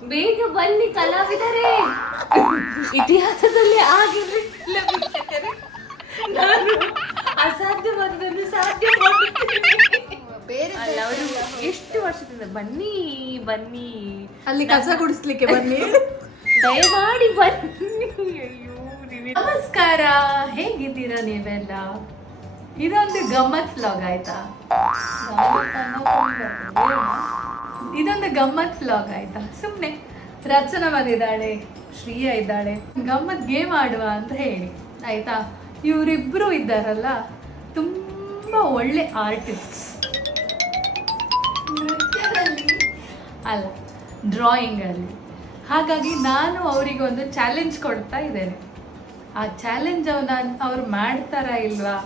ಬೇಗ ಬನ್ನಿ ಕಲಾವಿದರೇ. ಇತಿಹಾಸದಲ್ಲಿ ಆಗಿರಲಿಲ್ಲ ನಾನು ಅಸಾಧ್ಯವಾದದನ್ನು ಸಾಧ್ಯ ಬೇರೆ ಅಲ್ಲ. ಅವರು ಎಷ್ಟು ವರ್ಷದಿಂದ ಬನ್ನಿ ಬನ್ನಿ ಅಲ್ಲಿ ಕಸ ಗುಡಿಸ್ಲಿಕ್ಕೆ ಬನ್ನಿ, ದಯಮಾಡಿ ಬನ್ನಿ. ಅಯ್ಯೋ ನಮಸ್ಕಾರ, ಹೇಗಿದ್ದೀರಾ ನೀವೆಲ್ಲ? ಇದೊಂದು ಗಮ್ಮತ್ ವ್ಲಾಗ್ ಆಯ್ತಾ? ಇದೊಂದು ಗಮ್ಮತ್ ವ್ಲಾಗ್ ಆಯ್ತಾ? ಸುಮ್ಮನೆ ರಚನಾ ಬಂದಿದ್ದಾಳೆ, ಶ್ರೀಯಾ ಇದ್ದಾಳೆ, ಗಮ್ಮತ್ ಗೇಮ್ ಆಡುವ ಅಂತ ಹೇಳಿ ಆಯ್ತಾ. ಇವರಿಬ್ರು ಇದ್ದಾರಲ್ಲ, ತುಂಬಾ ಒಳ್ಳೆ ಆರ್ಟಿಸ್ಟ್, ನೃತ್ಯದಲ್ಲಿ ಅಲ್ಲ ಡ್ರಾಯಿಂಗ್ ಅಲ್ಲಿ. ಹಾಗಾಗಿ ನಾನು ಅವರಿಗೆ ಒಂದು ಚಾಲೆಂಜ್ ಕೊಡ್ತಾ ಇದ್ದೇನೆ. ಆ ಚಾಲೆಂಜ್ ಅವ್ರು ಮಾಡ್ತಾರಾ ಇಲ್ವಾ,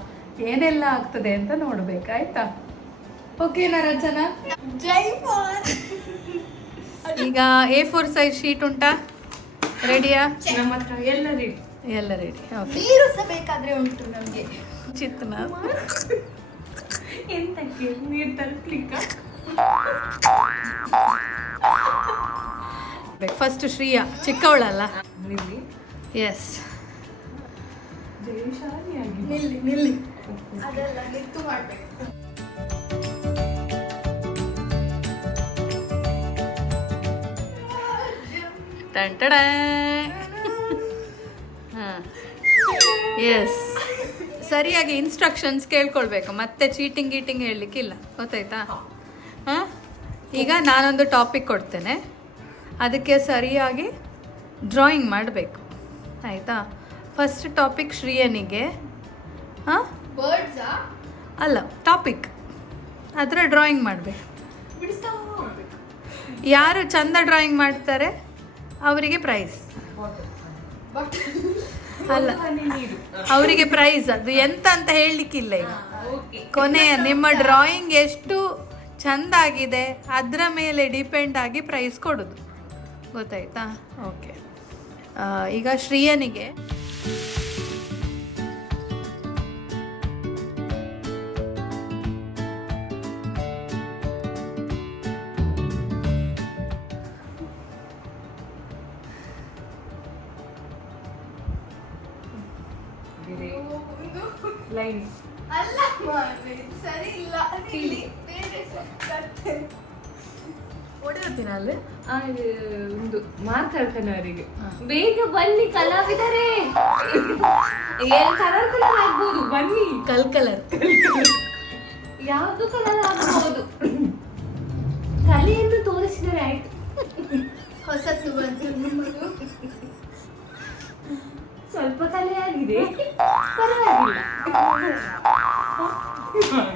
ಏನೆಲ್ಲ ಆಗ್ತದೆ ಅಂತ ನೋಡ್ಬೇಕಾಯ್ತಾ. ಓಕೆನಾ ರಚನಾ? ಜೈ ಫಾರ್. ಈಗ A4 ಸೈಜ್ ಶೀಟ್ ಉಂಟಾ? ರೆಡಿಯಾ? ನಮ್ಮ ಹತ್ರ ಎಲ್ಲ ರೆಡಿ. ಎಲ್ಲ ರೆಡಿ. ಓಕೆ. ನೀರು ಸಹ ಬೇಕಾದ್ರೆ ಉಂಟು ನಮಗೆ. ಚಿತ್ನ ಎಂತಕ್ಕೆ ನೀರು ತಲುಪ್ಲಿಕ್ಕ? ಫಸ್ಟ್ ಶ್ರೀಯಾ, ಚಿಕ್ಕವಳಲ್ಲ? ನಿಲ್ಲಿ. ಎಸ್. ಜಯಶಾಲಿಯಾಗಿ ನಿಲ್ಲಿ ನಿಲ್ಲಿ, ಅದೆಲ್ಲ ನಿತ್ತು ಮಾಡ್ಬೇಕು. ಟಂಟಡ. ಹಾಂ, ಎಸ್. ಸರಿಯಾಗಿ ಇನ್ಸ್ಟ್ರಕ್ಷನ್ಸ್ ಕೇಳ್ಕೊಳ್ಬೇಕು, ಮತ್ತೆ ಚೀಟಿಂಗ್ ಗೀಟಿಂಗ್ ಹೇಳಲಿಕ್ಕಿಲ್ಲ, ಗೊತ್ತಾಯ್ತಾ? ಹಾಂ, ಈಗ ನಾನೊಂದು ಟಾಪಿಕ್ ಕೊಡ್ತೇನೆ, ಅದಕ್ಕೆ ಸರಿಯಾಗಿ ಡ್ರಾಯಿಂಗ್ ಮಾಡಬೇಕು, ಆಯಿತಾ? ಫಸ್ಟ್ ಟಾಪಿಕ್ ಶ್ರೀಯನಿಗೆ. ಹಾಂ, ಬರ್ಡ್ಸಾ? ಅಲ್ಲ, ಟಾಪಿಕ್ ಅದರ ಡ್ರಾಯಿಂಗ್ ಮಾಡಬೇಕು. ಬಿಡಿಸ್ತಾ ಹೋಗ್ಬೇಕು. ಯಾರು ಚಂದ ಡ್ರಾಯಿಂಗ್ ಮಾಡ್ತಾರೆ ಅವರಿಗೆ ಪ್ರೈಸ್. ಬಟ್ ಅಲ್ಲ, ನೀರು. ಅವರಿಗೆ ಪ್ರೈಸ್. ಅದು ಎಂತ ಅಂತ ಹೇಳಲಿಕ್ಕಿಲ್ಲ ಈಗ. ಓಕೆ. ಕೊನೆಯ ನಿಮ್ಮ ಡ್ರಾಯಿಂಗ್ ಎಷ್ಟು ಚಂದ ಆಗಿದೆ ಅದರ ಮೇಲೆ ಡಿಪೆಂಡ್ ಆಗಿ ಪ್ರೈಸ್ ಕೊಡೋದು, ಗೊತ್ತಾಯ್ತಾ? ಓಕೆ. ಈಗ ಶ್ರೀಯನಿಗೆ ಲೈನ್ ಅಲ್ಲ ಮಾರ್ರೆ, ಸರಿ ಇಲ್ಲ. ನಿಲ್ಲಿ, ಬೇರೆ ಕತ್ತೆ. ಹೊಡೆಯುತ್ತೀನಿ ಅಲ್ಲಿ. ಒಂದು ಮಾತಾಡ್ತಾನವರಿಗೆ. ಬೇಗ ಬನ್ನಿ ಕಲಾವಿದರೇ. ಕಲರ್ ಕಲರ್ ಆಗ್ಬೋದು, ಬನ್ನಿ. ಕಲರ್ ಯಾವ್ದು ಕಲರ್ ಆಗ್ಬೋದು, ಕಲೆಯನ್ನು ತೋರಿಸಿದರೆ ಆಯ್ತು. ಹೊಸತ್ತು ಬಂತು ನಿಮ್ಮದು. ಸ್ವಲ್ಪ ಕಲೆ ಆಗಿದೆ, ಪರವಾಗಿಲ್ಲ.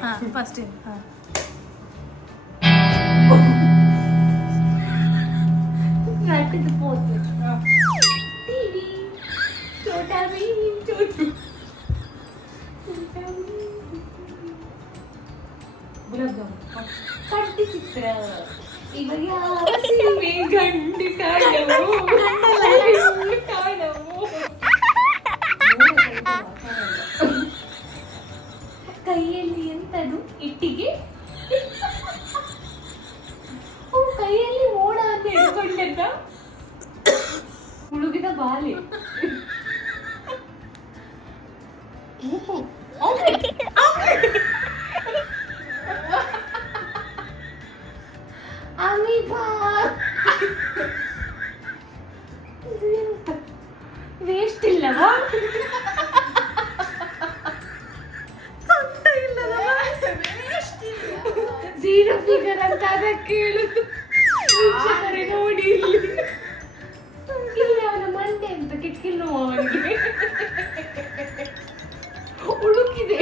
ಹಾಂ, ಫಸ್ಟ್ ಹಾಂ. ನಾಟಕದ ಪೋತು. ಟಿವಿ ಚೋಟಾ ಭೀಮ್, ಚೋಟು ಗುಲಾಬ್ ಜಾಮೂನ್, ಕಡ್ಡಿ ಚಿತ್ರ. ಇವಾಗ ಯಾವ ಸೀಮೆ ಗಂಡು ಕಾಣವು, ಗಂಡು ಕಾಣವು. ಕೈಯಲ್ಲಿ ಎಂತದು ಇಟ್ಟಿಗೆ, ಕೈಯಲ್ಲಿ ಮೋಡ ಅಂತ ಹಿಡ್ಕೊಂಡದ್ದ, ಹುಳುಗಿದ ಬಾಲಿ. ವೇಸ್ಟ್ ಇಲ್ಲವಾ? ಝೀರೋ ಫಿಗರ್ ಅಂತ ಅದಕ್ಕೆ ಹೇಳುದು. ವೀಕ್ಷಕರೇ ನೋಡಿ, ಇಲ್ಲಿ ಅವನ ಮಂಡೆ ಅಂತ ಕೆಕ್ಕಿಲ್ಲ ಅವನಿಗೆ ಹುಡುಕಿದೆ.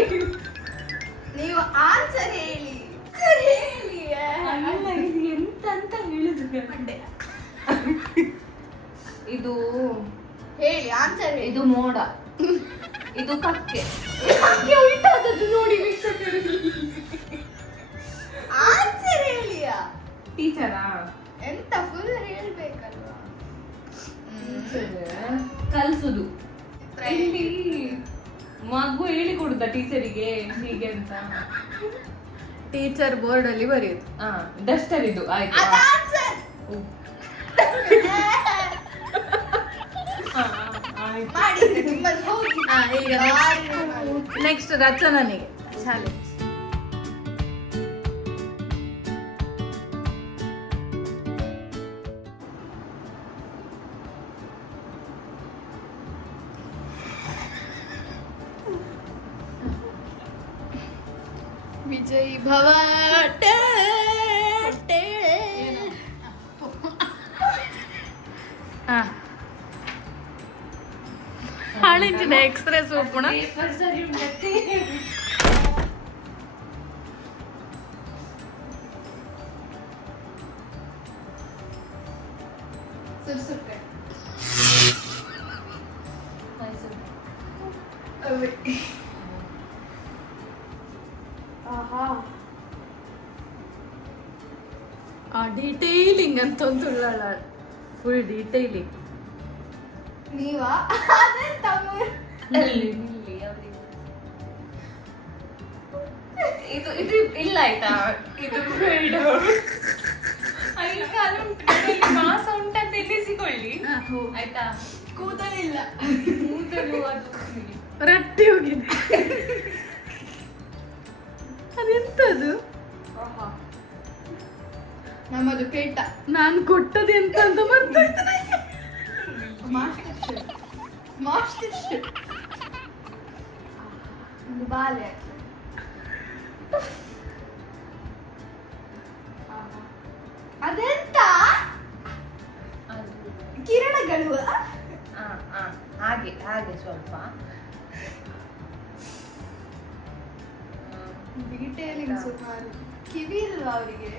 ನೀವು ಆನ್ಸರ್ ಹೇಳಿ, ಹೇಳಿ. ಅಲ್ಲ, ಇದು ಎಂತ ಅಂತ ಹೇಳುದು ಮಂಡೆ. ಇದು ಹೇಳಿ ಆನ್ಸರ್ ಹೇಳಿ. ಇದು ಮೋಡ, ಇದು ಕಕ್ಕೆ. ಕಕ್ಕೆ ಉಲ್ಟಾದದ್ದು ನೋಡಿ ವೀಕ್ಷಕರು. ಆನ್ಸರ್ ಹೇಳಿಯಾ? ಟೀಚರಾ? ಎಂತ ಫುಲ್ ಹೇಳ್ಬೇಕಲ್ವಾ? ಕಲ್ಸುದು. ಇಲ್ಲಿ ಮಗು ಹೇಳಿ ಕೊಡುದ ಟೀಚರಿಗೆ ಹೀಗೆ ಅಂತ. ಟೀಚರ್ ಬೋರ್ಡ್ ಅಲ್ಲಿ ಬರೆಯುದು. ಡಸ್ಟರ್ ಇದು ಆಯ್ತು. ಅದು ಆನ್ಸರ್. ಮಾಡಿ ನಿಮ್ಮದು ಹೋಗಿ ಈಗ ನೆಕ್ಸ್ಟ್ ರಚನನಿಗೆ ಚಾಲೆಂಜ್. ವಿಜಯ್ ಭವ ಹಾಳಿಂಚಿನ ಎಕ್ಸ್ರೇ ಸೂಪುಣ ಪೇಪರ್ ಸರಿ ಉಂಟತ್ತೆ. ಸುರ್ಸುರ್ಕೈ ಮೈಸೂರು. ಆಹಾ ಆ ಡೀಟೇಲಿಂಗ್ ಅಂತ ಒಂದು ಫುಲ್ ಡೀಟೇಲಿಂಗ್. ನೀವಾ ಅದೇ ತಮ್ಮ ಅಲ್ಲಿ ನಿಲ್ಲಿ ಅವ್ರಿಗೆ. ಇದು ಇದು ಇಲ್ಲ ಆಯ್ತಾ, ಇದು ಬೇಡ. ಅಲ್ಲಿ ಕಾಲು ಉಂಟು, ಅಲ್ಲಿ ಮಾಸ ಉಂಟಂತ ಎನಿಸಿಕೊಳ್ಳಿ ಆಯ್ತಾ. ಕೂದಲಿಲ್ಲ ಕೂದಲು ಅದು ಇಲ್ಲಿ. ರಟ್ಟಿ ಹೋಗಿದೆ. ಅದೆಂತದು? ಆಹಾ. ನಮ್ಮದು ಪೇಟ ನಾನು ಕೊಟ್ಟದೆ ಎಂತ ಅಂತ ಮರ್ತೋಯ್ತು. ಮಾಸ್ಟರ್ ಶೆಫ್ ಮಾಸ್ಟರ್ ಶೆಫ್ ಒಂದು ಬಾಲೆ ಅದೆಂತ ಅದು ಕಿರಣಗಳು ಆ, ಆ, ಹಾಗೆ ಹಾಗೆ ಸ್ವಲ್ಪ ಡೀಟೇಲಿಂಗ್ ಸುಮಾರು. ಕಿವಿ ಇಲ್ವಾ ಅವರಿಗೆ?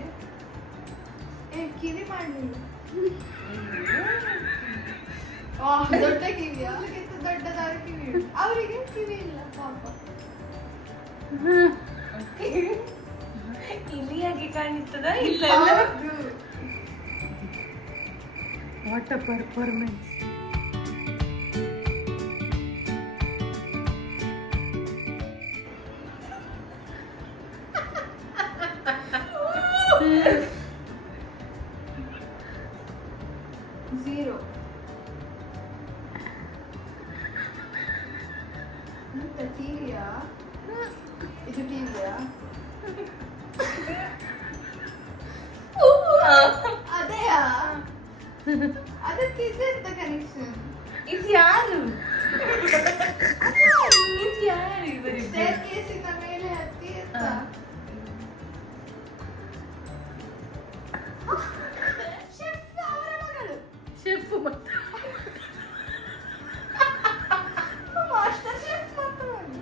ಕಿವಿ ಮಾಡಲಿಲ್ಲ. ದೊಡ್ಡ ಕಿವಿ, ಅವರಿಗಿಂತ ದೊಡ್ಡದಾದ ಕಿವಿ ಉಂಟು. ಅವರಿಗೆ ಕಿವಿ ಇಲ್ಲ ಪಾಪ. ಇಲಿಯಾಗಿ ಕಾಣಿಸ್ತದ ಇಲ್ಲ ಹೌದು. What a performance. ಝೀರೋ. ಎಂತ ಟಿವಿಯಾ? ಇದು ಟಿವಿಯಾ? ಅದೇಯಾ? ಅದಕ್ಕೆ ಇದೆಂತ ಕನೆಕ್ಷನ್? ಇದು ಯಾರು? ಇದು ಯಾರು ಇವರಿಬ್ಬರು? ಸ್ಟೇರ್ಕೇಸಿನ ಮೇಲೆ ಹತ್ತಿ ಅಂತ. ಶೆಫ್ ಅವರ ಮಗಳು. ಶೆಫ್ ಮತ್ತೆ ಮಾಸ್ಟರ್ ಶೆಫ್ ಮತ್ತು ಮಗಳು.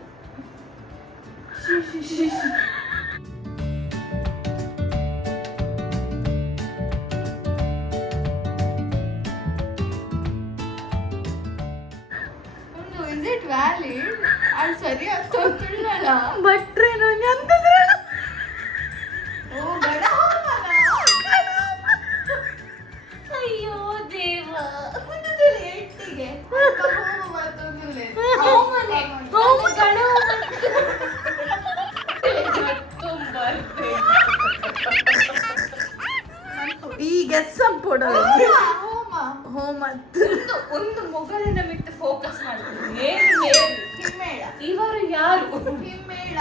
ಒಂದು is it valid? ಅದು ಸರಿ ಅಂತ ಗೊತ್ತಿಲ್ಲಲ್ಲ. ಭಟ್ರೆ ನಂಗೆ ಅಂತಂದ್ರೆ ಓ ಗಡ ಹೋಮನ. ಅಯ್ಯೋ ದೇವ. ಮುಂದದಲ್ಲಿ ಎಟ್ಟಿಗೆ ಅಪ್ಪ ಹೋಮ ಮತ್ತೊಂದುಲೆ. ಹೋಮನೆ. ಹೋಮ ಗಣ ಹೋಮ. ಈ ಗೆಸ್ ಸಂಪೋಡಲ್ಲ ಹೋಮ ಹೋಮ ಒಂದು ಮೊಘಲನ ಬಿಟ್ಟು ಫೋಕಸ್ ಮಾಡ್ತೀನಿ. ಏನು ಹಿಮ್ಮೇಳ ಇವರು ಯಾರು? ಹಿಮ್ಮೇಳ.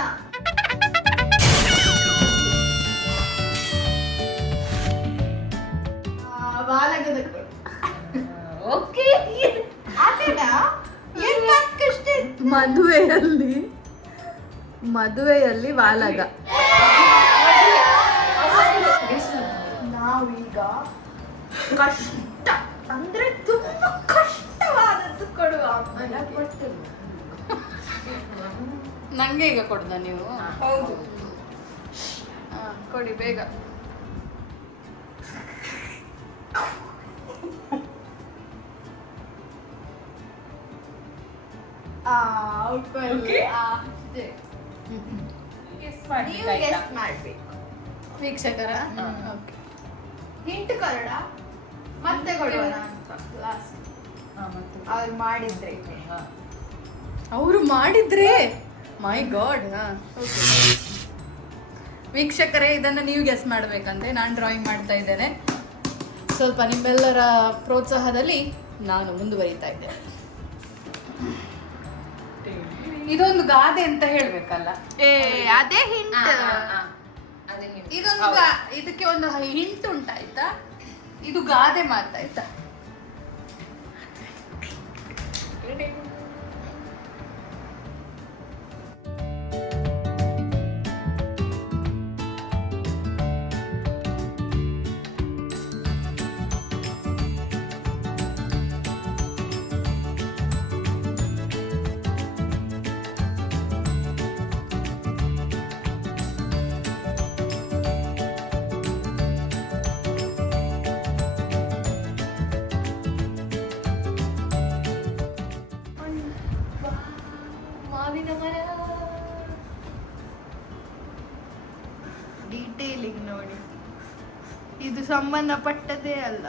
ಬಾಲಗದ ಓಕೆ. ಅದೇನಾ? ಏನ್ ಕಷ್ಟೇ. ಮದುವೆಯಲ್ಲಿ ವಾಲಗ. ನಾವೀಗ ಕಷ್ಟ ಅಂದ್ರೆ ತುಂಬಾ ಕಷ್ಟವಾದದ್ದು ಕೊಡುವ ಅಮ್ಮನಿಗೆ. ನಂಗೆ ಈಗ ಕೊಡ್ದ ನೀವು? ಹೌದು. ಕೊಡಿ ಬೇಗ. ಅಷ್ಟೇ. ಗೆಸ್ ನೀವು ಗೆಸ್ಟ್ ಮಾಡ್ಬೇಕು. ವೀಕ್ಷಕರ ಹಾ. ಓಕೆ. ಹಿಂಟ್ ಕರಡ ಮತ್ತೆ ಕೊಡೋಣ ಲಾಸ್ಟ್. ಅವ್ರು ಮಾಡಿದ್ರೆ ಅವರು ಮಾಡಿದ್ರೆ ಮೈ ಗಾಡ್. ವೀಕ್ಷಕರೇ, ಇದನ್ನು ನೀವು ಗೆಸ್ ಮಾಡಬೇಕಂತೆ ನಾನು ಡ್ರಾಯಿಂಗ್ ಮಾಡ್ತಾ ಇದ್ದೇನೆ. ಸ್ವಲ್ಪ ನಿಮ್ಮೆಲ್ಲರ ಪ್ರೋತ್ಸಾಹದಲ್ಲಿ ನಾನು ಮುಂದುವರಿತಾ ಇದ್ದೇನೆ. ಇದೊಂದು ಗಾದೆ ಅಂತ ಹೇಳ್ಬೇಕಲ್ಲ. ಅದೇ ಹಿಂಟ್. ಇದೊಂದು ಇದಕ್ಕೆ ಒಂದು ಹಿಂಟ್ ಉಂಟಾಯ್ತಾ? ಇದು ಗಾದೆ ಮಾತಾಯ್ತಾ? ಡೀಟೇಲಿಂಗ್ ನೋಡಿ, ಇದು ಸಂಬಂಧಪಟ್ಟದೇ ಅಲ್ಲ.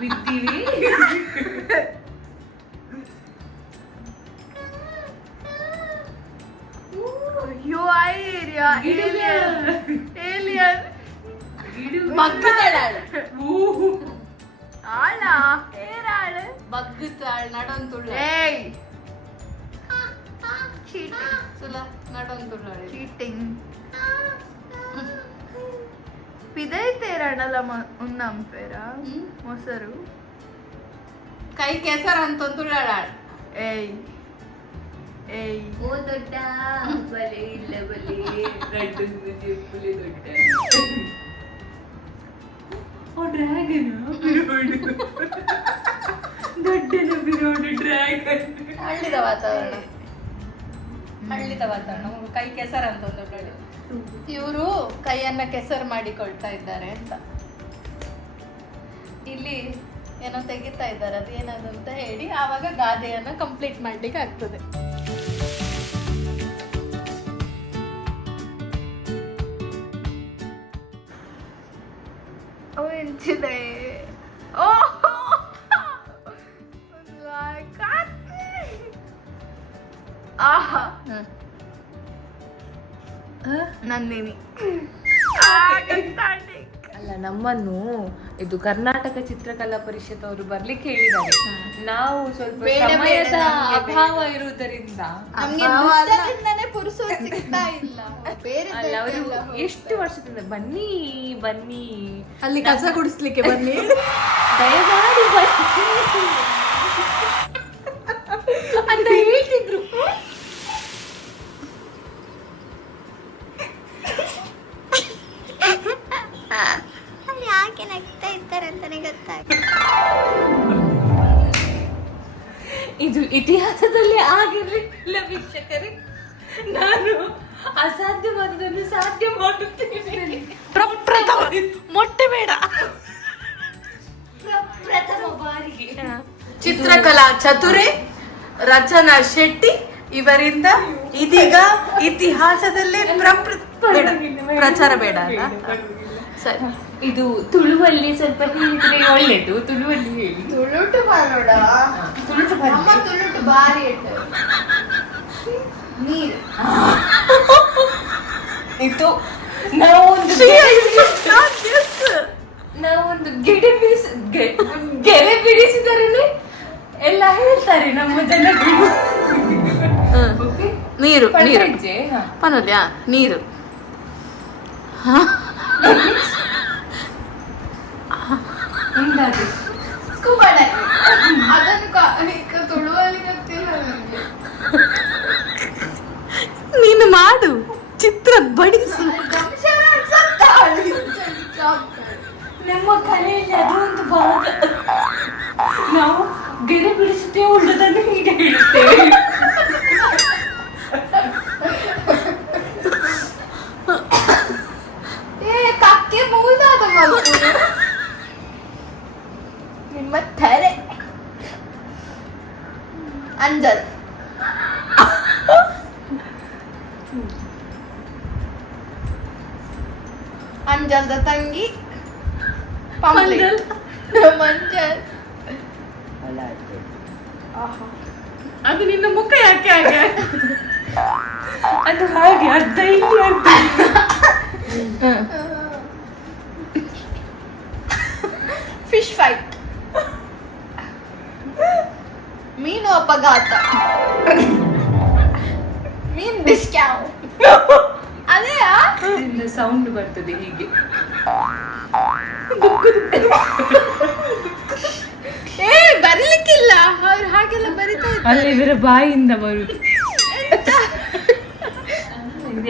ಬಿದ್ದೀವಿ. ಅಯ್ಯೋ ಏರಿಯಾ ಏಲಿಯನ್ ಆಳ ಏರಾಳು ಬಗ್ಗುತ್ತಾಳ್ ನಡಂತುಳ್ಳ ಏಯ್ ಸುಲ ನಡಂತುಳ್ಳ చీటింగ్ పిదైతేరాడల ఉన్నాం పేరా మొసరు ಕೈ ಕೆಸರು ಅಂತಂದುಳ್ಳಾಳ. ಏಯ್ ಏಯ್ ಓ ದೊಡ್ಡ ಬಲೆ ಇಲ್ಲ ಬಲೆ ರಡ್ಡು ಜೆಪ್ಪುಲೆ ದೊಡ್ಡ ಓ ಡ್ರ್ಯಾಗನ್ ದೊಡ್ಡನ ಬಿರೋಡು ಡ್ರ್ಯಾಗನ್. ಹಳ್ಳಿದ ವಾತಾವರಣ ಕೈ ಕೆಸರು ಅಂತಂದುಳ್ಳಾಳು. ಇವರು ಕೈಯನ್ನ ಕೆಸರು ಮಾಡಿಕೊಳ್ತಾ ಇದ್ದಾರೆ ಅಂತ ಇಲ್ಲಿ ಏನೋ ತೆಗಿತಾ ಇದ್ದಾರೆ. ಅದೇನದು ಅಂತ ಹೇಳಿ ಆವಾಗ ಗಾದೆಯನ್ನ ಕಂಪ್ಲೀಟ್ ಮಾಡ್ಲಿಕ್ಕೆ ಆಗ್ತದೆ. ಎಂಚಿದೆ ಓ ಆಹಾ ನಂದಿನಿ ಅಲ್ಲ, ನಮ್ಮನ್ನು ಇದು ಕರ್ನಾಟಕ ಚಿತ್ರಕಲಾ ಪರಿಷತ್ ಅವರು ಬರ್ಲಿಕ್ಕೆ ಹೇಳಿದ್ದಾರೆ. ನಾವು ಸ್ವಲ್ಪ ಸಮಯದ ಅಭಾವ ಇರುವುದರಿಂದ ಪುರುಸು ಸಿಗ್ತಾ ಇಲ್ಲ. ಬೇರೆ ಅಲ್ಲ, ಅವರು ಎಷ್ಟು ವರ್ಷದಿಂದ ಬನ್ನಿ ಬನ್ನಿ ಅಲ್ಲಿ ಕಸ ಗುಡಿಸ್ಲಿಕ್ಕೆ ಬನ್ನಿ ದಯಮಾಡಿ ಬನ್ನಿ ಅಂತ ಹೇಳ್ತಿದ್ರು. ಯಾಕೆ ನಗ್ತಾ ಇದ್ದಾರೆ ಅಂತಾನೆ ಗೊತ್ತಾಗ. ಇದು ಇತಿಹಾಸದಲ್ಲಿ ಆಗಿರ್ಲಿಲ್ಲ ವೀಕ್ಷಕರೇ. ನಾನು ಅಸಾಧ್ಯವಾದದನ್ನು ಸಾಧ್ಯ ಮಾಡುತ್ತೇನೆ. ಮೊಟ್ಟೆ ಬೇಡ. ಪ್ರಥಮ ಬಾರಿಗೆ ಚಿತ್ರಕಲಾ ಚತುರೆ ರಚನಾ ಶೆಟ್ಟಿ ಇವರಿಂದ ಇದೀಗ ಇತಿಹಾಸದಲ್ಲೇ ಪ್ರಚಾರ ಬೇಡ ಅಲ್ಲ? ಸರಿ. ಇದು ತುಳುವಲ್ಲಿ ಸ್ವಲ್ಪ ಹೇಳಿದ್ರೆ ಒಳ್ಳೇದು. ತುಳುವಲ್ಲಿ ಹೇಳಿ. ತುಳುಟು ಮಾಡೋಡ. ತುಳುಟು ಅಮ್ಮ ತುಳುಟು ಬಾರಿ ಇಟ್ಟು ನೀರು. ಇದು ನಾವೊಂದು ಗೆರೆ ಬಿಡಿಸಿದರೆ ಎಲ್ಲ ಹೇಳ್ತಾರೆ ನಮ್ಮ ಜನಗಳು. ನೀರು ನೀರು ಪಂಚೆ, ಹಾ. ಪನೋಲ್ಯಾ ನೀರು ಹಿಂಗಾಗಿ ಸ್ಕೂಬಾ ಡೈವಿಂಗ್. ಅದನ್ನು ತುಳುವಲ್ಲಿ ಗೊತ್ತಿಲ್ಲ ನನಗೆ. ನೀನು ಮಾಡು, ಚಿತ್ರ ಬಡಿಸು. ನಮ್ಮ ಕಲೆಯಲ್ಲಿ ಅದು ಒಂದು ಭಾಗ. ನಾವು ಗೆರೆ ಬಿಡಿಸುತ್ತೇವೆ, ಉಳ್ಳದನ್ನು ಹೀಗೆ ಹೇಳುತ್ತೇವೆ. ಕಕ್ಕೆ ಮೂದಾದ ಮಲ್ಪುದು ನಿಮ್ಮ ತೆರೆ. ಅಂಜಲ್ ಅಂಜಲ್ದ ತಂಗಿ ಮಂಜಲ್. ಮಂಜಲ್. ಅದು ನಿನ್ನ ಮುಖ ಯಾಕೆ ಹಾಗೆ? ಅದು ಹಾಗೆ ಅರ್ಧ ಇಲ್ಲಿ ಅರ್ಧ ಫಿಶ್ ಫೈಟ್. ಮೀನು ಅಪಘಾತ. ಮೀನ್ ಡಿಸ್ಕ್ಯಾವ್. ಅದೇ ಸೌಂಡ್ ಬರ್ತದೆ ಹೀಗೆ. ಬರ್ಲಿಕ್ಕಿಲ್ಲ, ಅವ್ರು ಹಾಗೆಲ್ಲ ಬರಿತಾ ಅಲ್ಲಿ ಇವರ ಬಾಯಿಂದ ಬರುದು.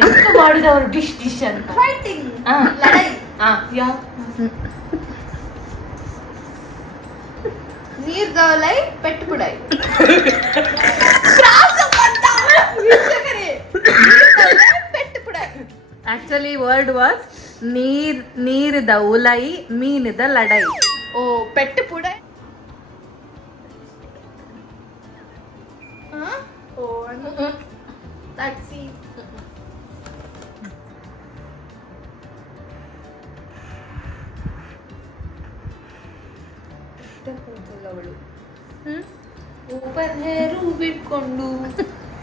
ಎಂತ ಮಾಡುದು ಅವರು ಡಿಶ್ ಡಿಶ್ ಅಂತ. ಫೈಟಿಂಗ್, ಹಾ. ಲಡೈ. ಯಾವ ನೀರ್ ದವಲೈ ಪೆಟ್ಟು ಬುಡೈ. ಪೆಟ್ಟು ಬುಡೈ. ಆಕ್ಚುಲಿ ವರ್ಡ್ ವಾಸ್ ನೀರಿದ ಉಲೈ, ಮೀನಿದ ಲಡೈ. ಓ ಪೆಟ್ಟು ಬುಡೈ. ಓ taxi. ಊಪರ್ ಹೇರು ಬಿಟ್ಕೊಂಡು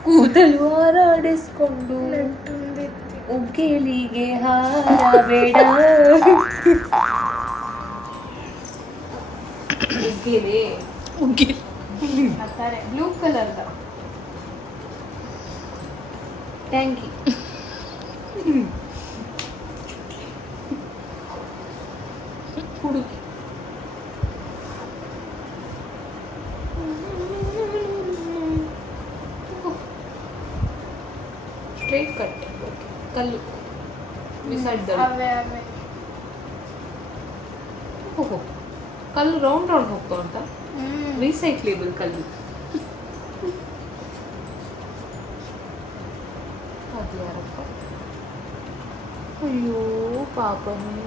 ಕೂದಲು ಹಾರಾಡಿಸ್ಕೊಂಡು ಉಗ್ಗೆಲಿಗೆ ಹಾರಬೇಡ. ಉಗ್ಗೆಲೆ ಬ್ಲೂ ಕಲರ್ದ ಟ್ಯಾಂಕಿ. ಹುಡುಗಿ ಸ್ಟ್ರೈಟ್ ಕಟ್. ಕಲ್ಲು ಬಿಸಾಡಿದಳು. ಓಹೋ, ಕಲ್ಲು ರೌಂಡ್ ರೌಂಡ್ ಹೋಗ್ತಾ ಉಂಟಾ? ರೀಸೈಕ್ಲೇಬಲ್ ಕಲ್ಲು. ಅದು ಯಾರಪ್ಪ? ಅಯ್ಯೋ ಪಾಪನೇ.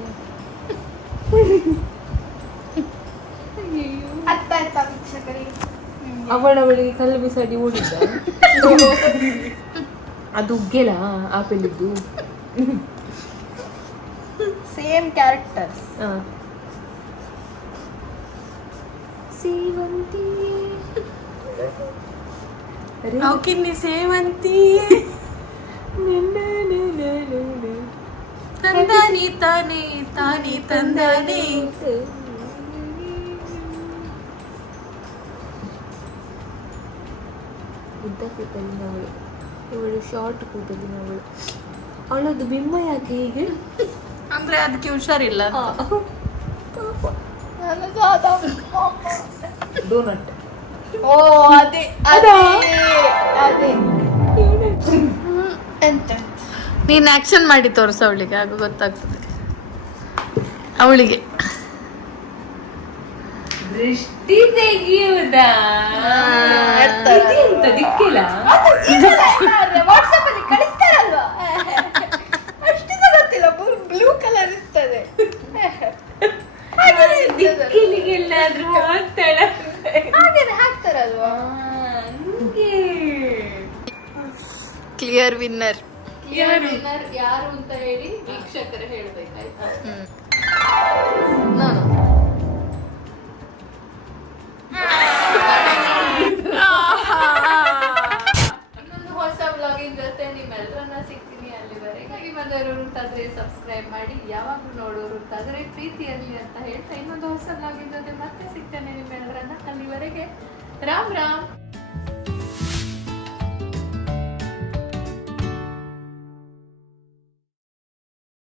ಅಯ್ಯೋ, ಅರ್ಥ ಆಯ್ತಾ ವೀಕ್ಷಕರಿಗೆ? ಅವಳವಳಿಗೆ ಕಲ್ಲು ಬಿಸಾಡಿ ಓಡಿದ್ದ. ಅದು ಉಗ್ಗೆಲ ಆಪೆಲಿದ್ದು. Same characters. ಸೇವಂತಿ ಕಿನ್ನಿ ಸೇವಂತಿ ತಂದಾನಿ ತಾನೇ ತಾನೇ ತಂದಾನೆ. ಉದ್ದ ಕೂದಲಿನವಳು, ಇವಳು ಶಾರ್ಟ್ ಕೂದಲಿನವಳು. ಅವಳದು ಬಿಂಬ ಯಾಕೆ ಹೀಗೆ? ಅಂದ್ರೆ ಅದಕ್ಕೆ ಹುಷಾರಿಲ್ಲ. ಡೋನಟ್. ಓ ಅದೇ ಅದೇ ಅದೇ. ಎಂತ ನೀನ್ ಆಕ್ಷನ್ ಮಾಡಿ ತೋರಿಸ ಅವಳಿಗೆ, ಆಗ ಗೊತ್ತಾಗ್ತದೆ ಅವಳಿಗೆ. ದೃಷ್ಟಿ ತೆಗೆಯುವುದಾ? ಎಂತ ದಿಕ್ಕಿಲ್ಲ. ವಾಟ್ಸಪ್ ಅಲ್ಲಿ ಕಳಿಸ್ತಾರಲ್ವಾ, ಅಷ್ಟು ಗೊತ್ತಿಲ್ಲ. ಬ್ಲೂ ಕಲರ್ ಇರ್ತದೆ. ದಿಕ್ಕಿಲಿಗೆಲ್ಲಾದ್ರೂ ಹಾಕ್ತಾಳ. ಹಾಗೇನೆ ಹಾಕ್ತಾರಲ್ವಾ. ಕ್ಲಿಯರ್ ವಿನ್ನರ್ ಯಾರು ಅಂತ ಹೇಳಿ ವೀಕ್ಷಕರು ಹೇಳ್ಬೇಕಾಯ್ತಾ? ನಾನು ಇನ್ನೊಂದು ಹೊಸ ವ್ಲಾಗಿಂಗ್ ಜೊತೆ ನಿಮ್ಮೆಲ್ಲರನ್ನ ಸಿಗ್ತೀನಿ. ಅಲ್ಲಿವರೆಗೆ ಬಂದವರು ಅಂತಾದ್ರೆ ಸಬ್ಸ್ಕ್ರೈಬ್ ಮಾಡಿ, ಯಾವಾಗಲೂ ನೋಡೋರು ಅಂತಾದ್ರೆ ಪ್ರೀತಿಯಲ್ಲಿ ಅಂತ ಹೇಳ್ತಾ ಇನ್ನೊಂದು ಹೊಸ ವ್ಲಾಗಿಂಗ್ ಜೊತೆ ಮತ್ತೆ ಸಿಗ್ತೇನೆ ನಿಮ್ಮೆಲ್ಲರನ್ನ. ಅಲ್ಲಿವರೆಗೆ ರಾಮ್ ರಾಮ್.